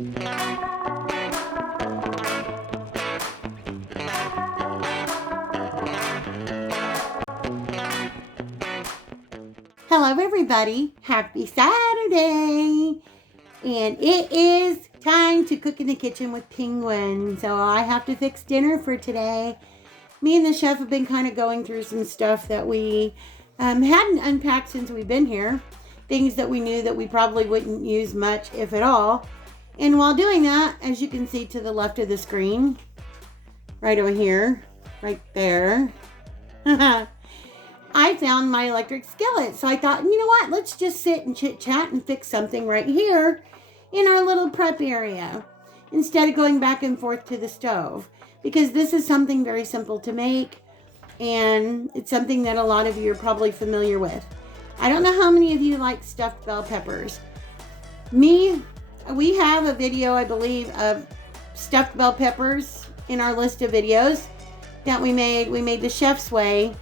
Hello everybody, happy Saturday, and it is time to cook in the kitchen with Penguin. So I have to fix dinner for today. Me and the chef have been kind of going through some stuff that we hadn't unpacked since we've been here, things that we knew that we probably wouldn't use much, if at all. And while doing that, as you can see to the left of the screen, right over here, right there, I found my electric skillet. So I thought, you know what, let's just sit and chit chat and fix something right here in our little prep area instead of going back and forth to the stove, because this is something very simple to make and it's something that a lot of you are probably familiar with. I don't know how many of you like stuffed bell peppers. We have a video, I believe, of stuffed bell peppers in our list of videos that we made. We made the chef's way.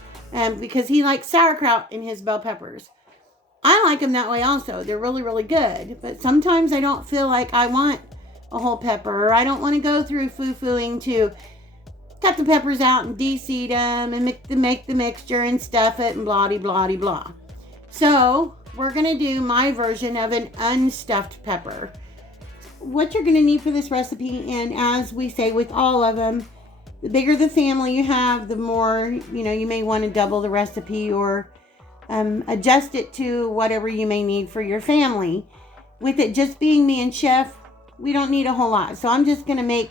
Because he likes sauerkraut in his bell peppers. I like them that way also. They're really, really good. But sometimes I don't feel like I want a whole pepper. Or I don't want to go through foo-fooing to cut the peppers out and de-seed them and make the mixture and stuff it and blah-de-blah-de-blah. So we're going to do my version of an unstuffed pepper. What you're going to need for this recipe, and as we say with all of them, the bigger the family you have, the more, you may want to double the recipe or adjust it to whatever you may need for your family. With it just being me and chef, we don't need a whole lot. So I'm just going to make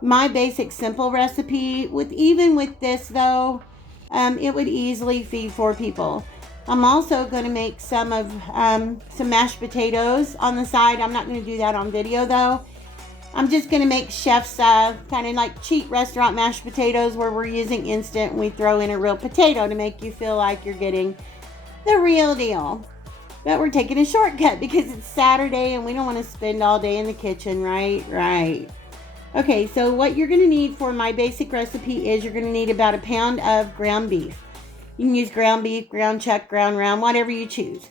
my basic simple recipe. Even with this though, it would easily feed 4 people. I'm also going to make some mashed potatoes on the side. I'm not going to do that on video though. I'm just going to make chef's kind of like cheap restaurant mashed potatoes where we're using instant and we throw in a real potato to make you feel like you're getting the real deal. But we're taking a shortcut because it's Saturday and we don't want to spend all day in the kitchen, right? Right. Okay, so what you're going to need for my basic recipe is you're going to need about a pound of ground beef. You can use ground beef, ground chuck, ground round, whatever you choose.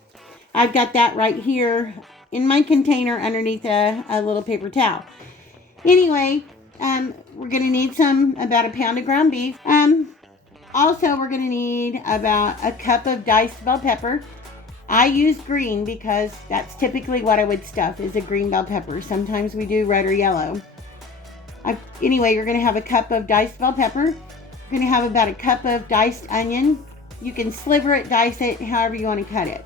I've got that right here in my container underneath a little paper towel. Anyway, we're going to need about a pound of ground beef. Also, we're going to need about a cup of diced bell pepper. I use green because that's typically what I would stuff, is a green bell pepper. Sometimes we do red or yellow. Anyway, you're going to have a cup of diced bell pepper. You're going to have about a cup of diced onion. You can sliver it, dice it, however you want to cut it.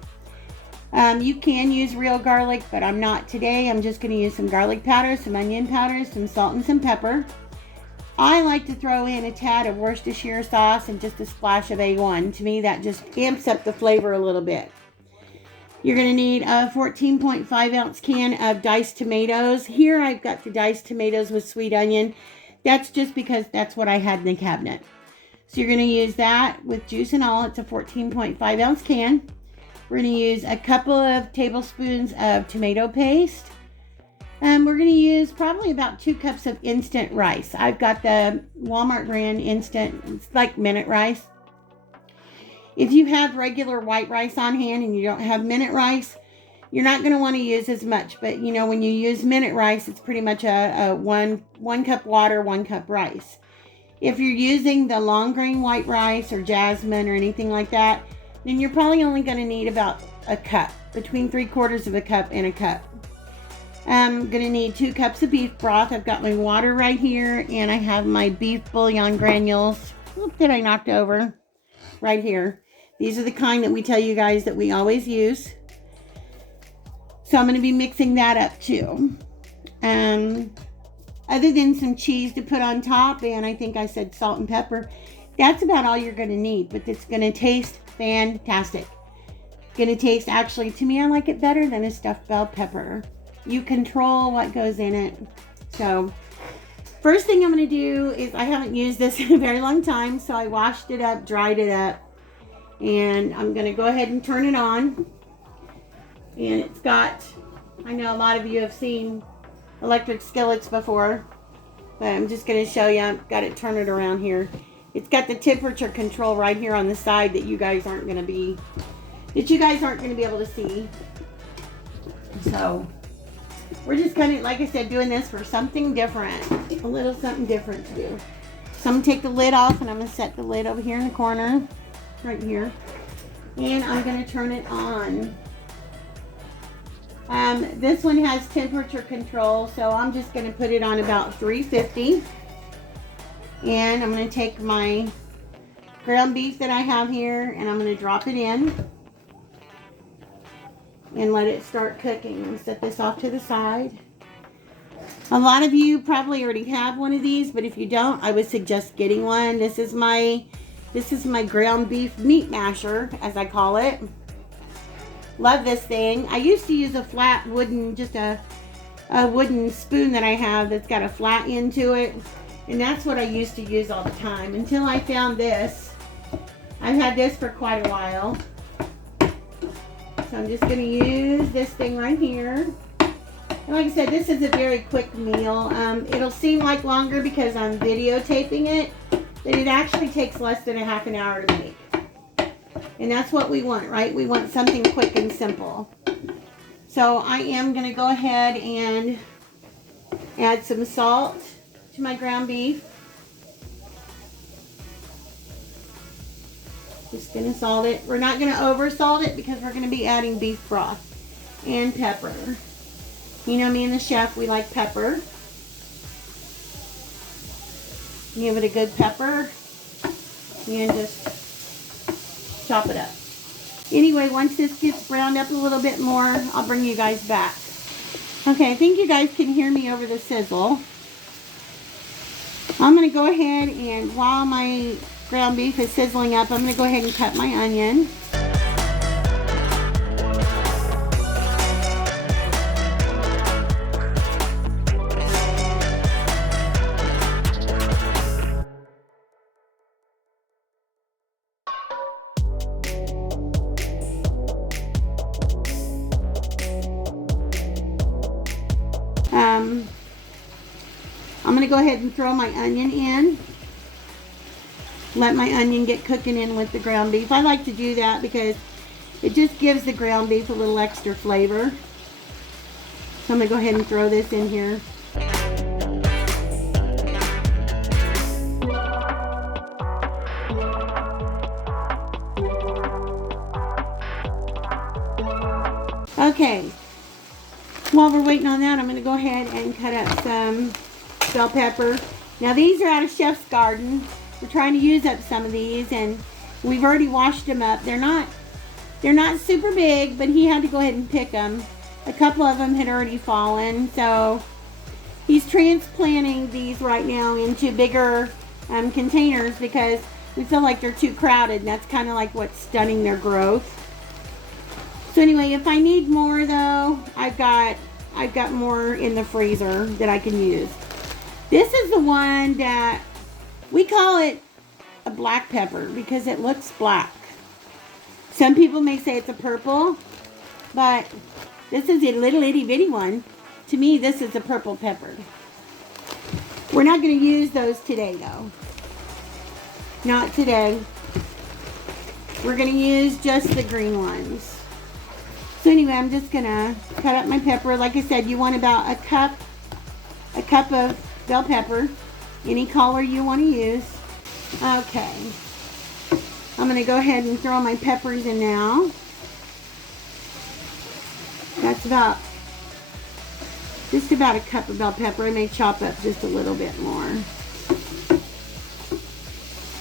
You can use real garlic, but I'm not today. I'm just going to use some garlic powder, some onion powder, some salt, and some pepper. I like to throw in a tad of Worcestershire sauce and just a splash of A-1. To me, that just amps up the flavor a little bit. You're going to need a 14.5 ounce can of diced tomatoes. Here I've got the diced tomatoes with sweet onion. That's just because that's what I had in the cabinet. So you're going to use that with juice and all. It's a 14.5 ounce can. We're going to use a couple of tablespoons of tomato paste. And we're going to use probably about 2 cups of instant rice. I've got the Walmart brand instant. It's like minute rice. If you have regular white rice on hand and you don't have minute rice, you're not going to want to use as much. But, when you use minute rice, it's pretty much a one cup water, 1 cup rice. If you're using the long grain white rice or jasmine or anything like that, then you're probably only going to need about a cup, between 3/4 of a cup and a cup. I'm going to need 2 cups of beef broth. I've got my water right here, and I have my beef bouillon granules. Oop, that I knocked over right here. These are the kind that we tell you guys that we always use. So I'm going to be mixing that up too. Other than some cheese to put on top, and I think I said salt and pepper, that's about all you're going to need, but it's going to taste fantastic. Going to taste, actually, to me, I like it better than a stuffed bell pepper. You control what goes in it. So first thing I'm going to do is, I haven't used this in a very long time, so I washed it up, dried it up, and I'm going to go ahead and turn it on. And it's got, I know a lot of you have seen electric skillets before, but I'm just going to show you. I've got it, turn it around here. It's got the temperature control right here on the side that you guys aren't going to be able to see. So we're just kind of, like I said, doing this for something different. A little something different to do. So I'm going to take the lid off, and I'm going to set the lid over here in the corner, right here. And I'm going to turn it on. This one has temperature control, so I'm just going to put it on about 350. And I'm going to take my ground beef that I have here, and I'm going to drop it in and let it start cooking. I'm going to set this off to the side. A lot of you probably already have one of these, but if you don't, I would suggest getting one. This is my ground beef meat masher, as I call it. Love this thing. I used to use a flat wooden, just a wooden spoon that I have that's got a flat end to it. And that's what I used to use all the time until I found this. I've had this for quite a while. So I'm just going to use this thing right here. And like I said, this is a very quick meal. It'll seem like longer because I'm videotaping it, but it actually takes less than a half an hour to make. And that's what we want, right? We want something quick and simple. So I am going to go ahead and add some salt to my ground beef. Just going to salt it. We're not going to over salt it because we're going to be adding beef broth and pepper. You know me and the chef, we like pepper. Give it a good pepper and just chop it up. Anyway, once this gets browned up a little bit more, I'll bring you guys back. Okay, I think you guys can hear me over the sizzle. I'm going to go ahead and while my ground beef is sizzling up, I'm going to go ahead and cut my onion. I'm going to go ahead and throw my onion in. Let my onion get cooking in with the ground beef. I like to do that because it just gives the ground beef a little extra flavor. So I'm going to go ahead and throw this in here. Okay, while we're waiting on that, I'm going to go ahead and cut up some bell pepper. Now these are out of Chef's Garden. We're trying to use up some of these, and we've already washed them up. They're not super big, but he had to go ahead and pick them. A couple of them had already fallen, so he's transplanting these right now into bigger containers because we feel like they're too crowded, and that's kind of like what's stunning their growth. So anyway, if I need more though, I've got more in the freezer that I can use. This is the one that we call it a black pepper because it looks black. Some people may say it's a purple, but this is a little itty bitty one. To me, this is a purple pepper. We're not going to use those today though. Not today. We're going to use just the green ones. So anyway, I'm just going to cut up my pepper. Like I said, you want about a cup of bell pepper, any color you want to use. Okay, I'm going to go ahead and throw my peppers in now. That's just about a cup of bell pepper. I may chop up just a little bit more.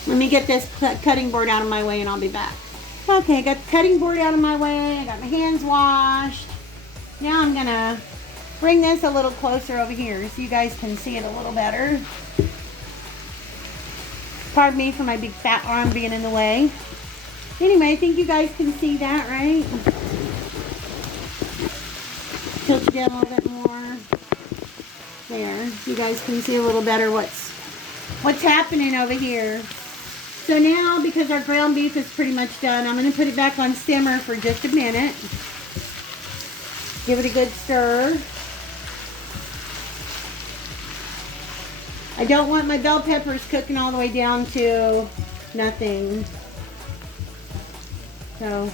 Let me get this cutting board out of my way and I'll be back. Okay, I got the cutting board out of my way. I got my hands washed. Now I'm going to bring this a little closer over here so you guys can see it a little better. Pardon me for my big fat arm being in the way. Anyway, I think you guys can see that, right? Tilt it down a little bit more. There. You guys can see a little better what's happening over here. So now, because our ground beef is pretty much done, I'm going to put it back on simmer for just a minute. Give it a good stir. I don't want my bell peppers cooking all the way down to nothing. So,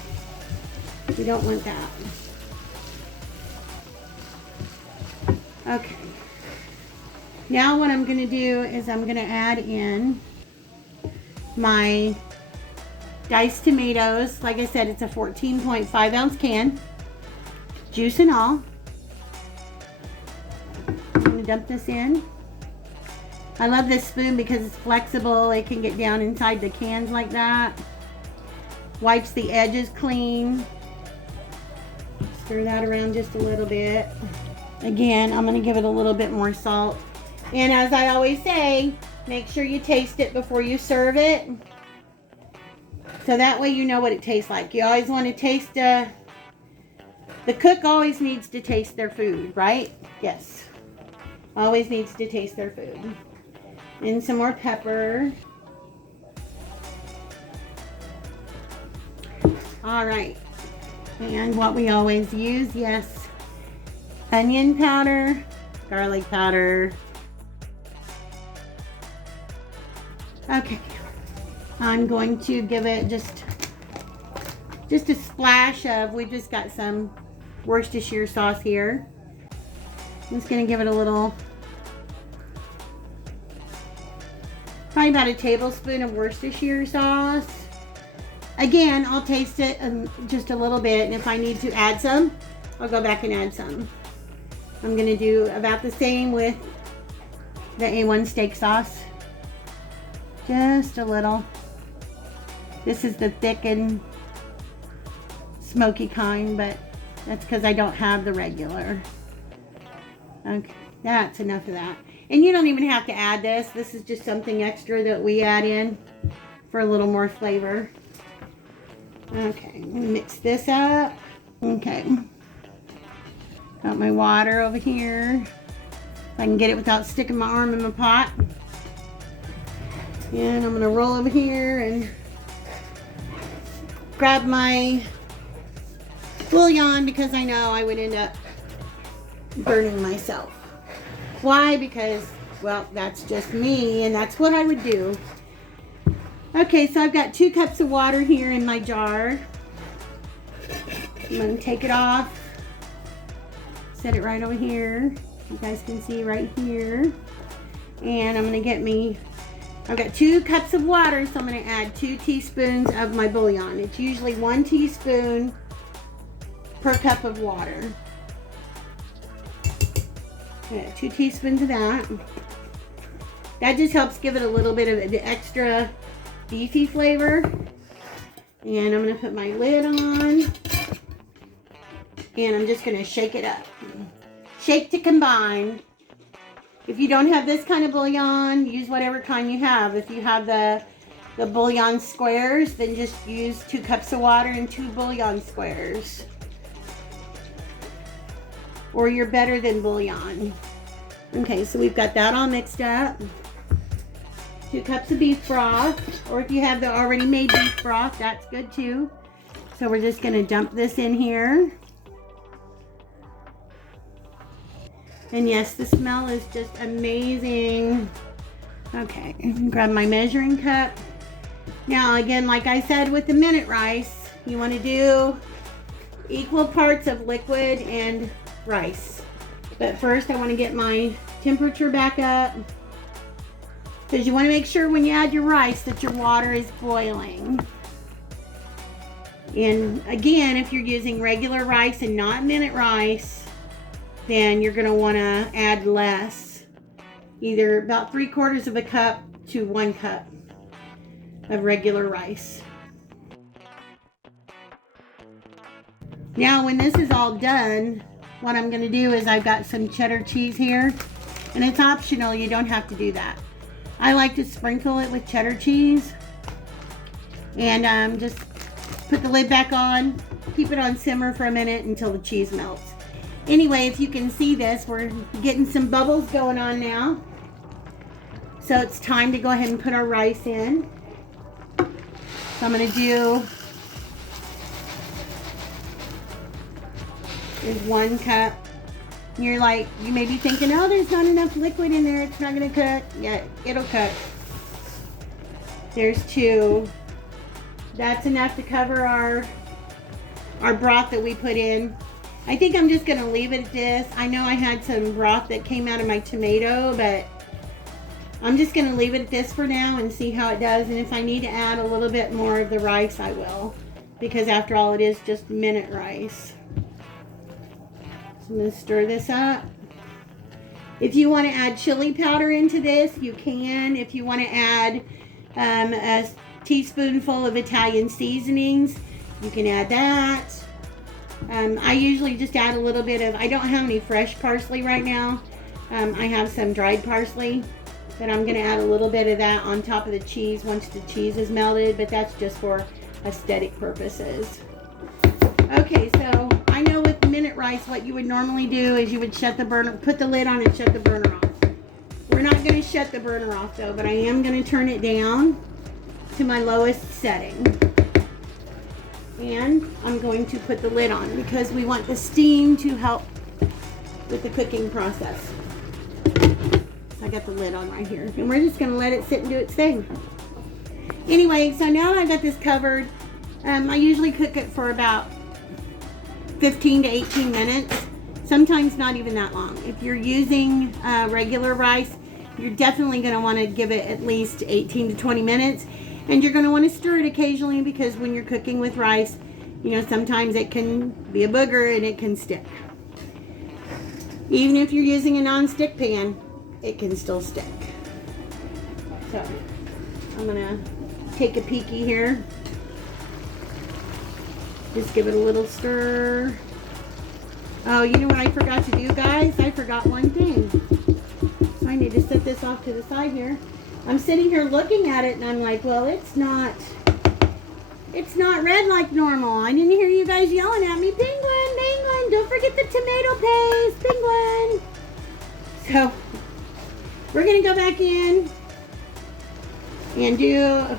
we don't want that. Okay. Now what I'm going to do is I'm going to add in my diced tomatoes. Like I said, it's a 14.5 ounce can. Juice and all. I'm going to dump this in. I love this spoon because it's flexible. It can get down inside the cans like that. Wipes the edges clean. Stir that around just a little bit. Again, I'm going to give it a little bit more salt. And as I always say, make sure you taste it before you serve it. So that way you know what it tastes like. You always want to taste, the cook always needs to taste their food, right? Yes. Always needs to taste their food. And some more pepper. All right. And what we always use, yes, onion powder, garlic powder. Okay. I'm going to give it just a splash of, we've just got some Worcestershire sauce here. I'm just going to give it a little, probably about a tablespoon of Worcestershire sauce. Again, I'll taste it just a little bit, and if I need to add some, I'll go back and add some. I'm going to do about the same with the A-1 steak sauce. Just a little. This is the thick and smoky kind, but that's because I don't have the regular. Okay, that's enough of that. And you don't even have to add this. This is just something extra that we add in for a little more flavor. Okay, I'm gonna mix this up. Okay, got my water over here. If I can get it without sticking my arm in my pot. And I'm gonna roll over here and grab my bouillon because I know I would end up burning myself. Why? Because, well, that's just me, and that's what I would do. Okay, so I've got 2 cups of water here in my jar. I'm going to take it off. Set it right over here. You guys can see right here. And I'm going to get me, I've got 2 cups of water, so I'm going to add 2 teaspoons of my bouillon. It's usually 1 teaspoon per cup of water. Yeah, 2 teaspoons of that. That just helps give it a little bit of an extra beefy flavor. And I'm going to put my lid on. And I'm just going to shake it up. Shake to combine. If you don't have this kind of bouillon, use whatever kind you have. If you have the bouillon squares, then just use 2 cups of water and 2 bouillon squares. Or you're better than bouillon. Okay, so we've got that all mixed up. 2 cups of beef broth, or if you have the already made beef broth, that's good too. So we're just gonna dump this in here. And yes, the smell is just amazing. Okay, grab my measuring cup. Now again, like I said with the minute rice, you wanna do equal parts of liquid and rice. But first I wanna get my temperature back up, because you want to make sure when you add your rice that your water is boiling. And again, if you're using regular rice and not minute rice, then you're going to want to add less. Either about 3/4 of a cup to 1 cup of regular rice. Now when this is all done, what I'm going to do is I've got some cheddar cheese here. And it's optional, you don't have to do that. I like to sprinkle it with cheddar cheese. And just put the lid back on, keep it on simmer for a minute until the cheese melts. Anyway, if you can see this, we're getting some bubbles going on now. So it's time to go ahead and put our rice in. So I'm gonna do is 1 cup. You're like, you may be thinking, oh, there's not enough liquid in there, it's not gonna cook. Yeah, it'll cook. There's 2. That's enough to cover our broth that we put in. I think I'm just going to leave it at this. I know I had some broth that came out of my tomato, but I'm just going to leave it at this for now and see how it does. And if I need to add a little bit more of the rice, I will. Because after all, it is just minute rice. So I'm going to stir this up. If you want to add chili powder into this, you can. If you want to add a teaspoonful of Italian seasonings, you can add that. I usually just add a little bit of, I don't have any fresh parsley right now. I have some dried parsley, but I'm going to add a little bit of that on top of the cheese once the cheese is melted, but that's just for aesthetic purposes. Okay, so I know with minute rice, what you would normally do is you would shut the burner, put the lid on and shut the burner off. We're not going to shut the burner off though, but I am going to turn it down to my lowest setting. And I'm going to put the lid on because we want the steam to help with the cooking process. So I got the lid on right here. And we're just going to let it sit and do its thing. Anyway, so now I got this covered. I usually cook it for about 15 to 18 minutes. Sometimes not even that long. If you're using regular rice, you're definitely going to want to give it at least 18 to 20 minutes. And you're going to want to stir it occasionally because when you're cooking with rice, you know, sometimes it can be a booger and it can stick. Even if you're using a non-stick pan, it can still stick. So, I'm going to take a peeky here. Just give it a little stir. Oh, you know what I forgot to do, guys? I forgot one thing. So I need to set this off to the side here. I'm sitting here looking at it and I'm like, well, it's not red like normal. I didn't hear you guys yelling at me, penguin, penguin, don't forget the tomato paste, penguin. So we're gonna go back in and do a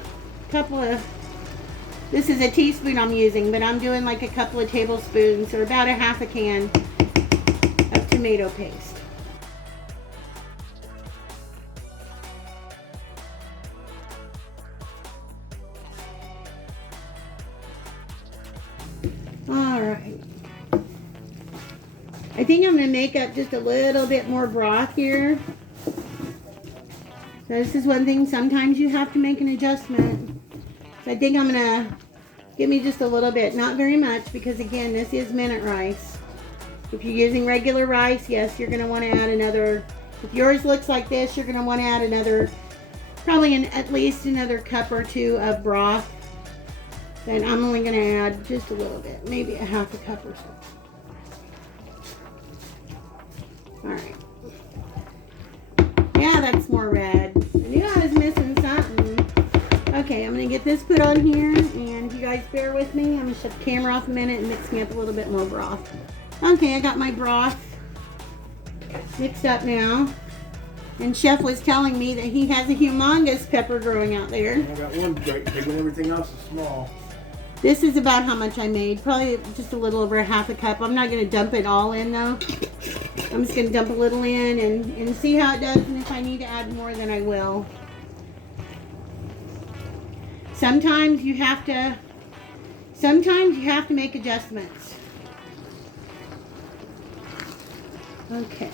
couple of, this is a teaspoon I'm using, but I'm doing like a couple of tablespoons or about a half a can of tomato paste. All right. I think I'm going to make up just a little bit more broth here. So this is one thing, sometimes you have to make an adjustment. So I think I'm going to give me just a little bit, not very much, because again, this is minute rice. If you're using regular rice, yes, you're going to want to add another, if yours looks like this, you're going to want to add another, probably at least another cup or two of broth. Then I'm only going to add just a little bit, maybe a half a cup or so. All right. Yeah, that's more red. I knew I was missing something. Okay, I'm going to get this put on here, and if you guys bear with me, I'm going to shut the camera off a minute and mix me up a little bit more broth. Okay, I got my broth mixed up now. And Chef was telling me that he has a humongous pepper growing out there. I got one great big and everything else is small. This is about how much I made. Probably just a little over a half a cup. I'm not going to dump it all in though. I'm just going to dump a little in and see how it does. And if I need to add more, then I will. Sometimes you have to make adjustments. Okay.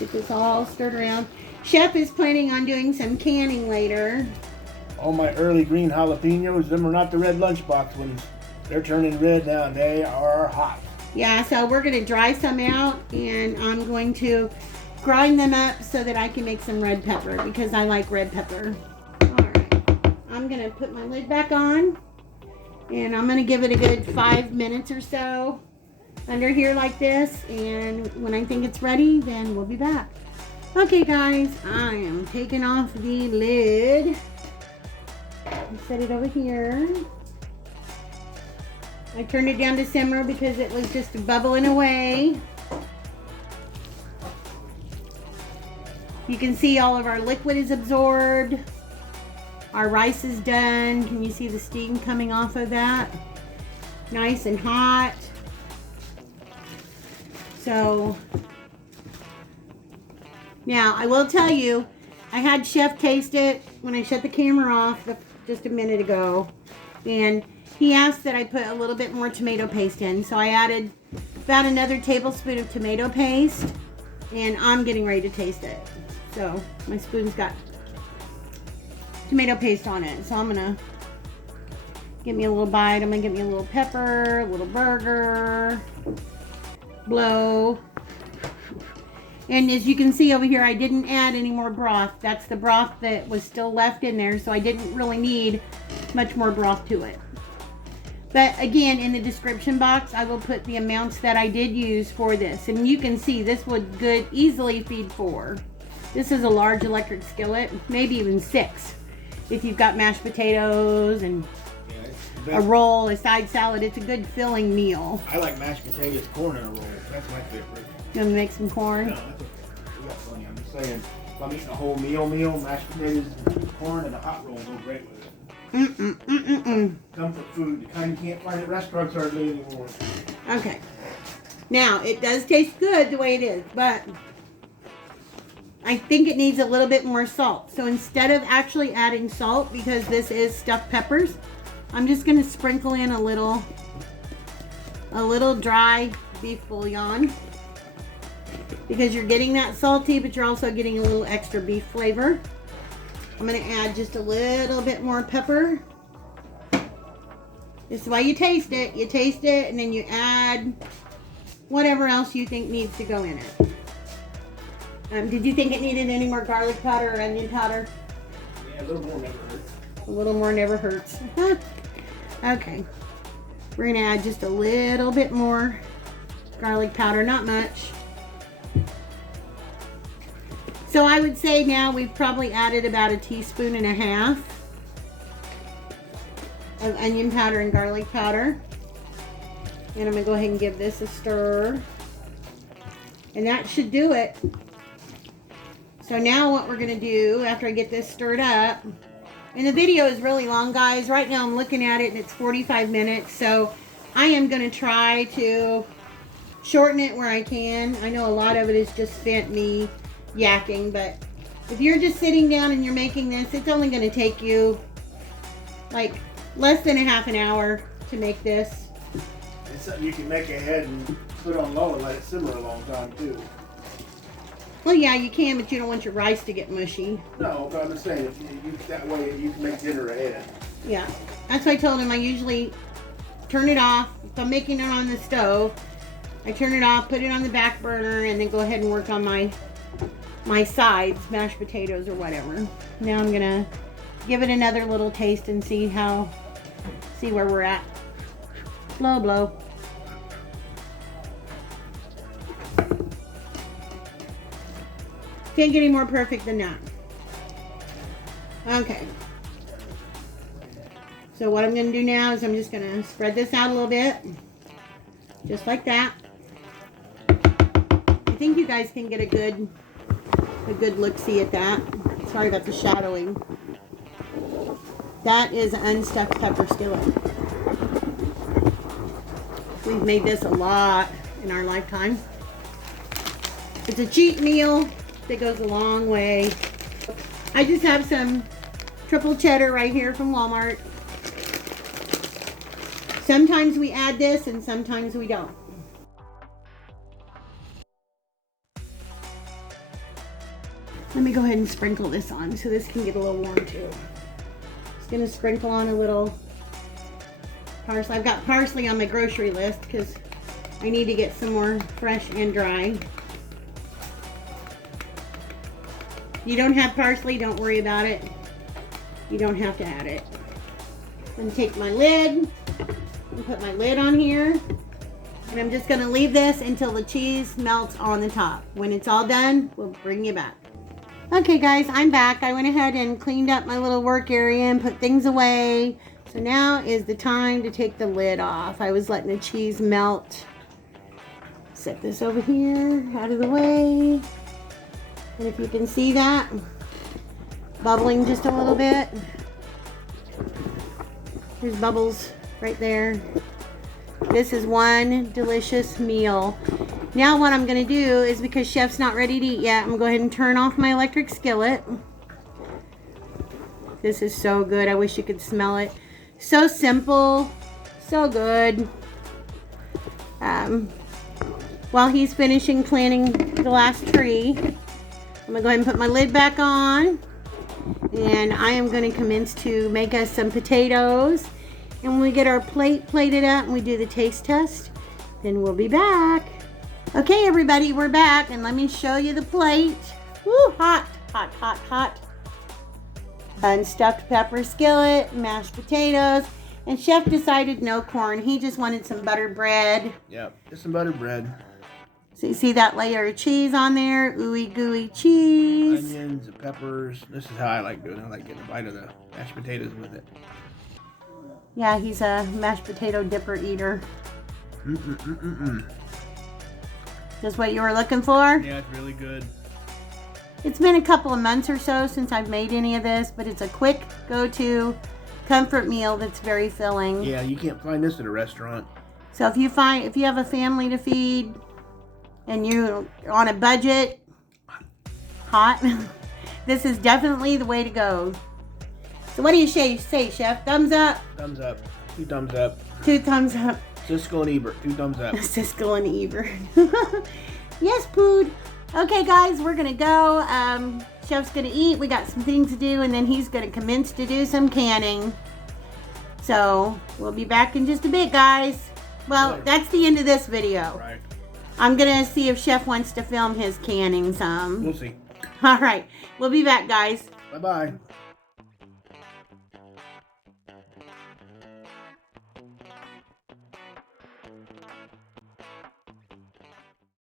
Get this all stirred around. Chef is planning on doing some canning later. All my early green jalapenos, them are not the red lunchbox ones. They're turning red now and they are hot. Yeah, so we're going to dry some out and I'm going to grind them up so that I can make some red pepper because I like red pepper. Alright, I'm going to put my lid back on and I'm going to give it a good 5 minutes or so under here like this, and when I think it's ready, then we'll be back. Okay guys, I am taking off the lid. Set it over here. I turned it down to simmer because it was just bubbling away. You can see all of our liquid is absorbed. Our rice is done. Can you see the steam coming off of that? Nice and hot. So now I will tell you, I had Chef taste it when I shut the camera off just a minute ago, and he asked that I put a little bit more tomato paste in, so I added about another tablespoon of tomato paste, and I'm getting ready to taste it. So my spoon's got tomato paste on it, so I'm gonna give me a little bite. I'm gonna give me a little pepper, a little burger, blow. And as you can see over here, I didn't add any more broth. That's the broth that was still left in there, so I didn't really need much more broth to it. But again, in the description box, I will put the amounts that I did use for this. And you can see this would easily feed 4. This is a large electric skillet, maybe even 6. If you've got mashed potatoes and a roll, a side salad, it's a good filling meal. I like mashed potatoes, corn, and a roll. That's my favorite. You want to make some corn? No, we got plenty. I'm just saying, if I'm eating a whole meal, mashed potatoes, corn, and a hot roll go great with it. Comfort food, the kind you can't find at restaurants hardly anymore. Okay. Now, it does taste good the way it is, but I think it needs a little bit more salt. So instead of actually adding salt, because this is stuffed peppers, I'm just going to sprinkle in a little dry beef bouillon, because you're getting that salty, but you're also getting a little extra beef flavor. I'm going to add just a little bit more pepper. This is why you taste it. You taste it, and then you add whatever else you think needs to go in it. Did you think it needed any more garlic powder or onion powder? Yeah, a little more never hurts. A little more never hurts. Okay. We're going to add just a little bit more garlic powder, not much. So I would say now we've probably added about 1.5 teaspoons of onion powder and garlic powder. And I'm going to go ahead and give this a stir. And that should do it. So now what we're going to do after I get this stirred up, and the video is really long, guys. Right now I'm looking at it and it's 45 minutes. So I am going to try to shorten it where I can. I know a lot of it is just spent me yakking, but if you're just sitting down and you're making this, it's only going to take you like less than a half an hour to make this. It's something you can make ahead and put on low and let it simmer a long time too. Well, yeah, you can, but you don't want your rice to get mushy. No, but I'm just saying, if you that way you can make dinner ahead. Yeah, that's what I told him. I usually turn it off. If I'm making it on the stove, I turn it off, put it on the back burner, and then go ahead and work on my sides, mashed potatoes or whatever. Now I'm gonna give it another little taste and see where we're at. Blow, blow. Can't get any more perfect than that. Okay. So what I'm gonna do now is I'm just gonna spread this out a little bit, just like that. I think you guys can get a good look-see at that. Sorry about the shadowing. That is an unstuffed pepper skillet. We've made this a lot in our lifetime. It's a cheap meal that goes a long way. I just have some triple cheddar right here from Walmart. Sometimes we add this and sometimes we don't. Let me go ahead and sprinkle this on so this can get a little warm too. Just gonna sprinkle on a little parsley. I've got parsley on my grocery list because I need to get some more fresh and dry. You don't have parsley, don't worry about it. You don't have to add it. I'm gonna take my lid and put my lid on here. And I'm just gonna leave this until the cheese melts on the top. When it's all done, we'll bring you back. Okay guys, I'm back. I went ahead and cleaned up my little work area and put things away. So now is the time to take the lid off. I was letting the cheese melt. Set this over here, out of the way. And if you can see that, bubbling just a little bit. There's bubbles right there. This is one delicious meal. Now what I'm gonna do is, because Chef's not ready to eat yet, I'm gonna go ahead and turn off my electric skillet. This is so good. I wish you could smell it. So simple, so good. while he's finishing planting the last tree, I'm gonna go ahead and put my lid back on. And I am gonna commence to make us some potatoes. And when we get our plate plated up and we do the taste test, then we'll be back. Okay, everybody, we're back, and let me show you the plate. Woo, hot, hot, hot, hot. Unstuffed pepper skillet, mashed potatoes, and Chef decided no corn. He just wanted some buttered bread. Yep, just some buttered bread. So you see that layer of cheese on there, ooey gooey cheese. Onions and peppers. This is how I like doing it. I like getting a bite of the mashed potatoes with it. Yeah, he's a mashed potato dipper eater. Just what you were looking for? Yeah, it's really good. It's been a couple of months or so since I've made any of this, but it's a quick go-to comfort meal that's very filling. Yeah, you can't find this at a restaurant. So if you have a family to feed and you're on a budget, hot, this is definitely the way to go. So what do you say, Chef? Thumbs up? Thumbs up. 2 thumbs up. 2 thumbs up. Siskel and Ebert. 2 thumbs up. Siskel and Ebert. Yes, Pood. Okay, guys, we're going to go. Chef's going to eat. We got some things to do, and then he's going to commence to do some canning. So we'll be back in just a bit, guys. Well, that's the end of this video. Right. I'm going to see if Chef wants to film his canning some. We'll see. All right. We'll be back, guys. Bye-bye.